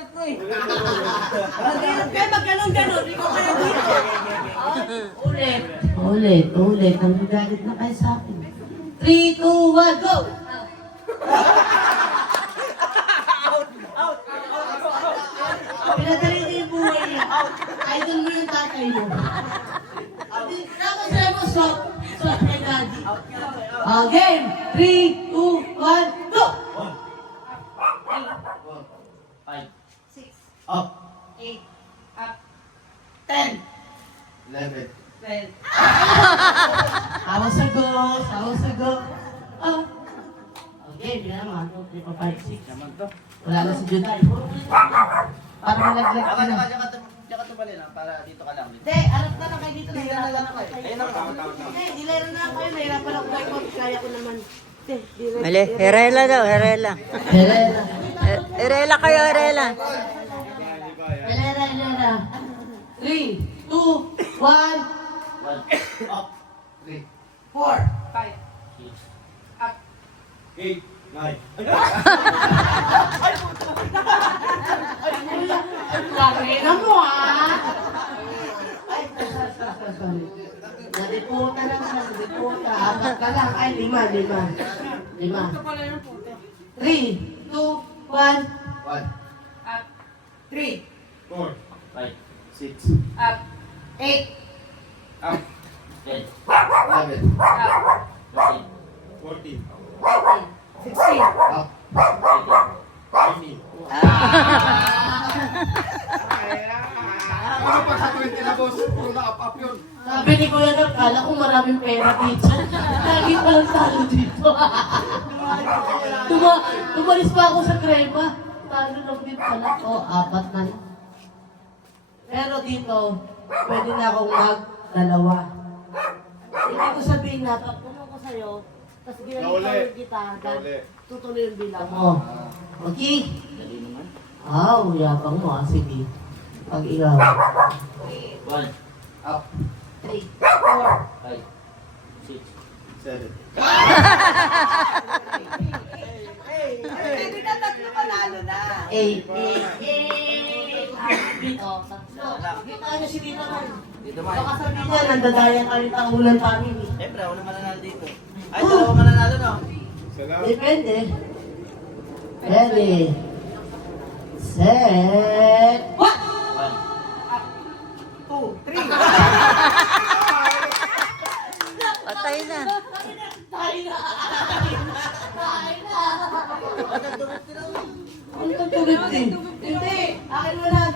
ulit mo eh. Mag-hirap kayo, mag-ganon-ganon. Ikaw ka na dito. Ulit. Ang galit na kayo sa akin. 3, 2, 1, go! Pinadali niyo yung buhay niya. Idol mo yung tatay mo. Tapos sa'yo mo, stop kay daddy. Game! 3, 2, 1, go! 5, 6, up, 8, up, 10. 11. 12. Awas sagot. Okay, hindi naman. 2, 3, 4, 5, 6. Naman to. Wala na si Juday. Para malaglag ka na. Tsaka to pala lang, para dito ka lang. Hindi, harap na lang kayo dito. Ayun na lang. Hindi, dilayran na lang kayo. Nahirapan ako kayo. Kaya ko naman. Mali, Herela daw, Herela. Herera. Herela kayo, Herela. Herera. 3, 2, 1, 1, up, 3, 4. 5, 6, up. 8, 9. Wala mo Ay, sorry. Nadiputa lang siya, nadiputa. Apat ka lang. Ay, 5. 3, 2, 1. Up. 3, 4, 5, 6, up, 8. up, 10, 11, up, 13, 14, 16. up, 18, 19. Ah! Ano pag sa 20 na boss? Puro na up yun. Sabi ni Kuya Nor, kala ko maraming pera dito. Lagi palang talo dito. Tumalis pa ako sa krema. Talo lang din pala. O, 4 na. Pero dito, pwede na akong mag-2. Hindi ko sabihin na, pag tulong ko sa'yo, tapos ginagawa kita, tutuloy yung bilang mo. Okay? Yabang mo. Sige. Pag ilaw. 1, up, 3, 4. 5, 6, 7. Hindi na tatlo panalo na. 8. Dito. Kita nyo si Dito man. Dito man. Baka sabihin niya, nandadayan ka rin tahunan namin eh. Siyempre, ako na mananalo dito. Ay, dalawa mananalo, no? Salamat. Depende. Ready. Set. What? 1, 2, 3. Patay na. Tayo na. Ang tutulog din. Hindi. Akin mo na.